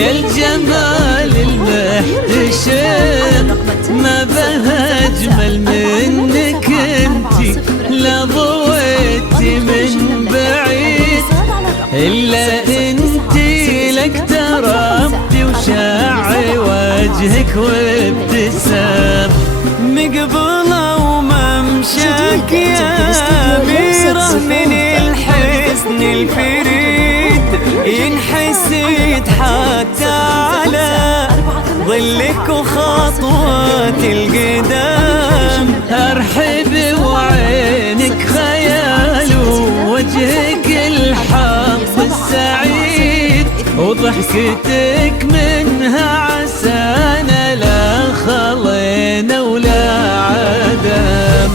يا الجمال المحتشم ما بها أجمل منك انتي، لا ضويتي من بعيد إلا انتي لك تربتي وشاعي وجهك وابتسام مقبلة وممشاك يا أميرة من الحسن الفريد ينحسد حتى على ظلك وخطوات القدام أرحب وعينك خيال ووجهك الحظ السعيد وضحكتك منها عسانا لا خلينا ولا عدم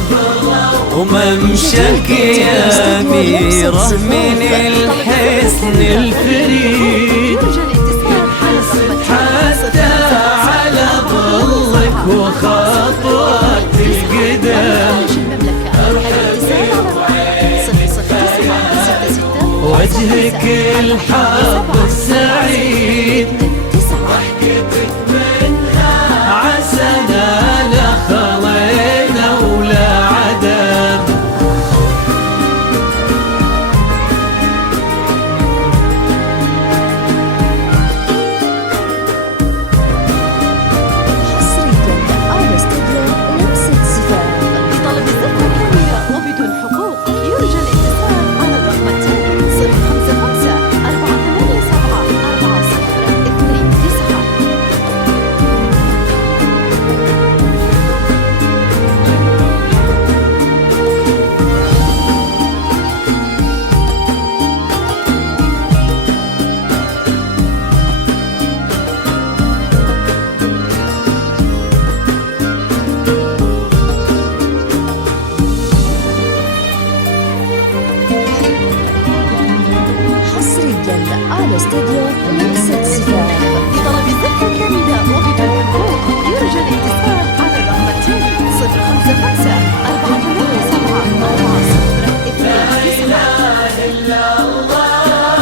وممشاك يا أميرة من الحسن الفريد حتى على ظلك وخطوات القدام وجهك الحظ السعيد ضحكتك منها عسانا لا خلينا ولا عدم على استوديو لمسة زفاف. لطلب الزفة كاملة وبدون حقوق يرجى الاتصال على الرقم التالي 055 487 4029. لا إله إلا الله،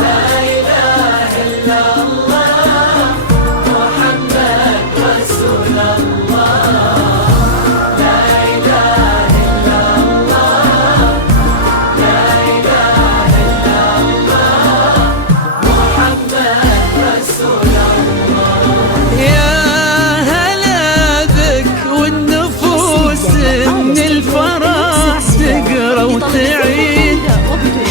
لا إله إلا الله، محمد رسول الله. لا إله إلا الله، لا إله إلا الله، محمد رسول الله. يا هلا بك والنفوس من الفرح تقرا وتعيد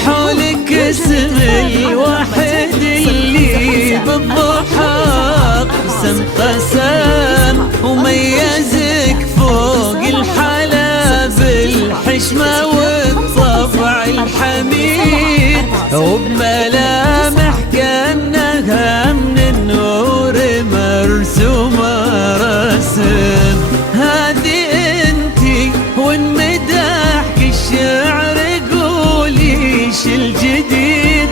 حولك اسم الواحد اللي بالضحى قسم قسم وميزك فوق الحلا بالحشمة والطبع الحميد وبملامح كأنها من النور مرسومة رسم. هذه انتي وانمدحك الشعر قوليش الجديد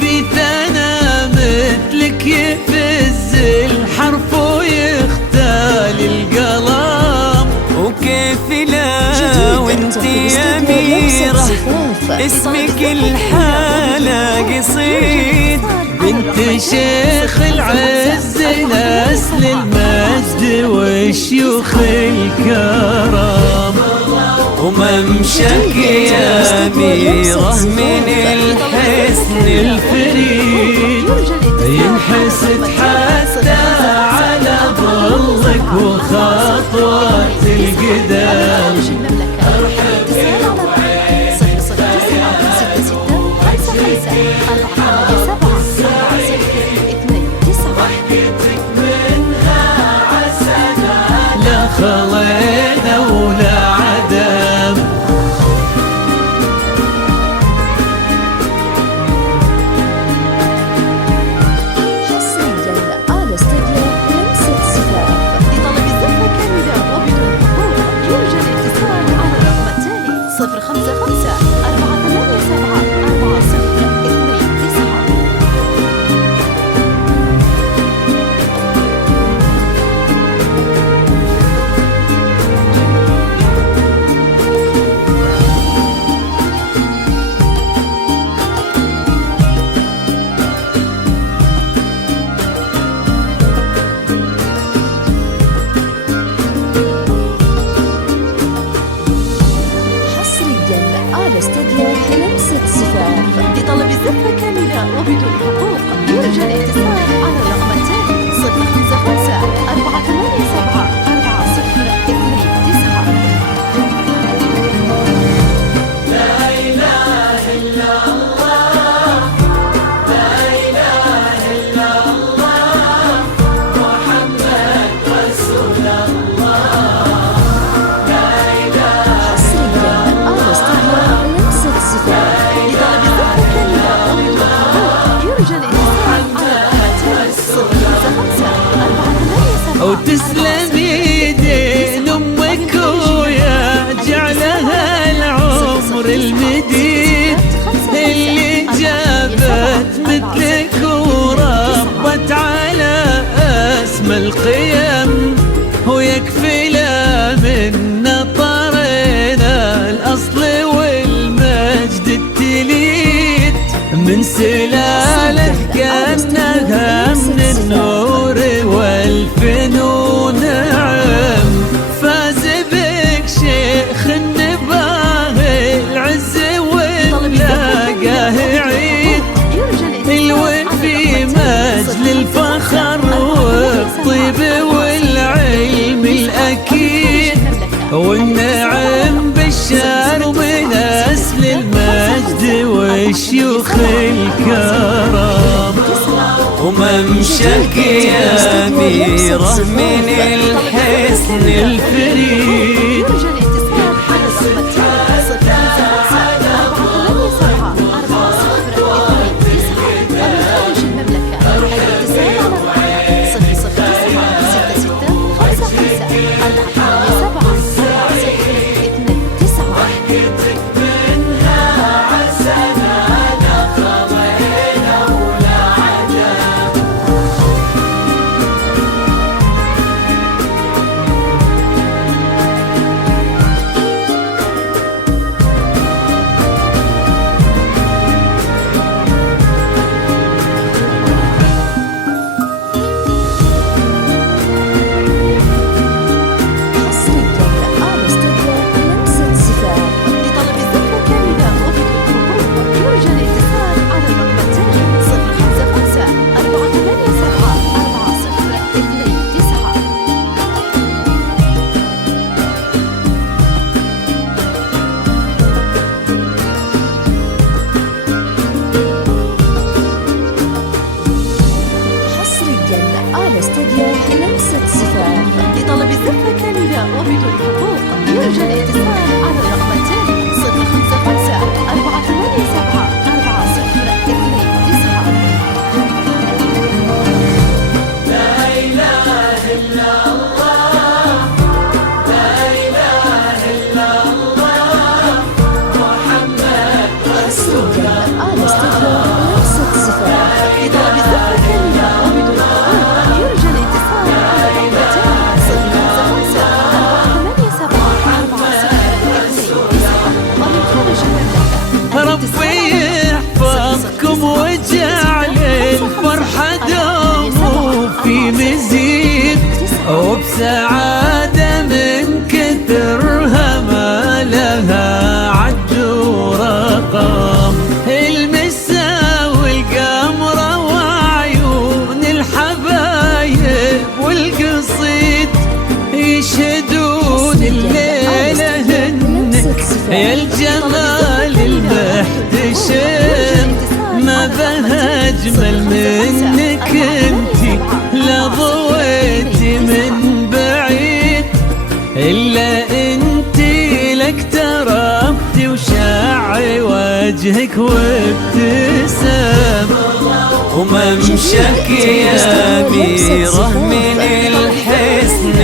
في ثنا مثلك يفز الحرف ويختال القلم وكيف لا وانتي أميرة اسمك الحالة قصيد بنت شيخ العز نسل المجد وشيوخ الكرم وممشاك يا أميرة من الحسن الفريد ينحسد حتى على ظلك وخطوات القدام لا خلينا ولا عدم على استوديو لمسة زفاف. لطلب الزفة كاملة وبدون حقوق الاستديو لمسة زفاف. لطلب الزفة كاملة وبدون حقوق يرجى الاتصال على الرقم التالي 055 487 4029. لا إله إلا الله، لا إله إلا الله، محمد رسول الله. لا إله حصريا الاستديو لمسة زفاف. لطلب الزفة كاملة وبدون حقوق يرجى الاتصال على الرقم التالي 055 487 وتسلم يدين امك ويا جعلها العمر المديد اللي جابت مثلك وربت على اسم القيم، ويكفي لا من نطرنا الاصل والمجد التليد من سلاله كانها من النور والفنون. نعم فاز بك شيخ النباه العز ولاقاه عيد الوفي مجل الفخر والطيب والعلم الأكيد، والنعم بالشار من أسل المجد والشيوخ الكرام. وممشك يا أميرة من الحسن الفريد يرجى الاتصال على الرقم التالي 055 487 4029. ومن خارج المملكة الاتصال على الرقم 009 66 55 487 4029. لطلب الزفة كاملة وبدون حقوق يرجى الاتصال على الرقم التالي 055 487 4029. لا إله إلا الله، لا إله إلا الله، محمد رسول الله. الاستديو لمسة زفاف. لطلب الزفة كاملة وبدون حقوق يرجى الاتصال على الرقم التالي 055 487 4029. ومن خارج المملكة ربي يحفظكم وجعل الفرحة دوم في مزيد، وبسعادة من كثرها ما لها عد ورقم. المسا والقمرة وعيون الحبايب والقصيد يشهدون الليلة هن يا الجمال المحتشم. ما بها أجمل منك انتي لا ضويتي من بعيد، إلا انتي لك تربتي وشع وجهك وابتسام. وممشك يا أميرة من الحسن